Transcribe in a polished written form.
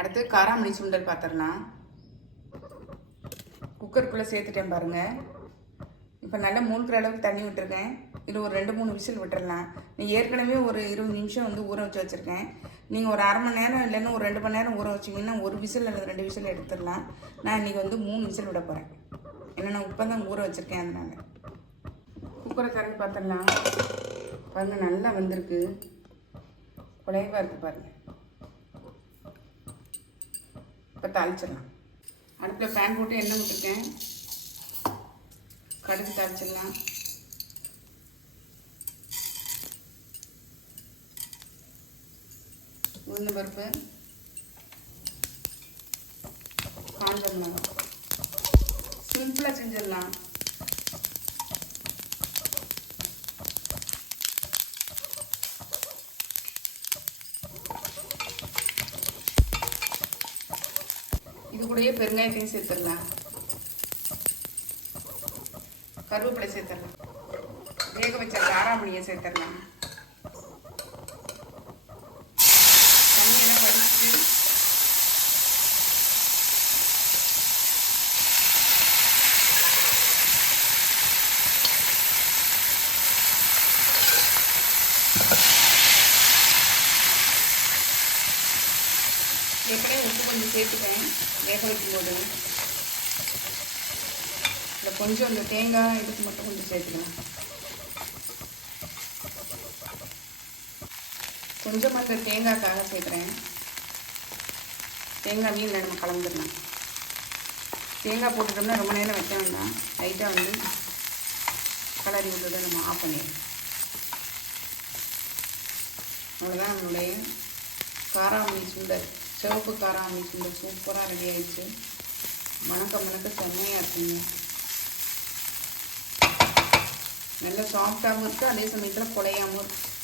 அடுத்து காராமணி சுண்டல் பார்த்துடலாம். குக்கருக்குள்ளே சேர்த்துட்டேன் பாருங்கள். இப்போ நல்லா மூழ்கிற அளவுக்கு தண்ணி விட்டுருக்கேன். இது ஒரு 2-3 விசில் விட்டுடலாம். நீ ஏற்கனவே ஒரு 20 நிமிஷம் வந்து ஊற வச்சு வச்சுருக்கேன். நீங்கள் ஒரு அரை மணி நேரம் இல்லைன்னா ஒரு 2 மணி நேரம் ஊற வச்சிங்கன்னா ஒரு விசில் அல்லது 2 விசில் எடுத்துடலாம். நான் இன்றைக்கி வந்து 3 விசில் விட போகிறேன். ஏன்னா நான் இப்போ தான் ஊற வச்சுருக்கேன். அதனால் குக்கரை திறந்து பார்த்துடலாம். பாருங்கள் நல்லா வந்திருக்கு. குழைவாக இருக்குது பாருங்கள். இப்போ தாளிச்சிடலாம். அடுப்பில் பேன் போட்டு எண்ணெய் விட்டுருக்கேன். கடுகு தாளிச்சிடலாம். உளுந்து பருப்பு, காஞ்ச மிளகாய். சிம்பிளாக செஞ்சிடலாம். இது கூடயே பெருங்காயத்தையும் சேர்த்துடலாம். கருவேப்பிலை சேர்த்துடலாம். வேக வச்ச காராமணியை சேர்த்துடலாம். தண்ணியெல்லாம் வடிச்சு ஏற்கனவே உப்பு கொஞ்சம் சேர்த்துட்டேன் வேக வைக்கும்போது. இல்லை கொஞ்சம் இந்த தேங்காய் இதுக்கு மட்டும் கொஞ்சம் சேர்த்துக்கலாம். கொஞ்சமாக இந்த தேங்காய்க்காக சேர்க்குறேன். தேங்காய் மீனில் நம்ம கலந்துடலாம். தேங்காய் போட்டுட்டோம்னா ரொம்ப நேரம் வைக்க வேண்டாம். லைட்டாக வந்து கலரி விட்டுட்டு நம்ம ஆஃப் பண்ணிடலாம். அவ்வளோதான் நம்மளுடைய காராமணி சுண்டல், சிவப்பு காராமணி சுண்டல் சூப்பராக ரெடி ஆகிடுச்சு. மணக்க மணக்க செம்மையாக இருக்குங்க. நல்லா சாஃப்டாகவும் இருக்குது, அதே சமயத்தில் குழையாமல் இருக்குது.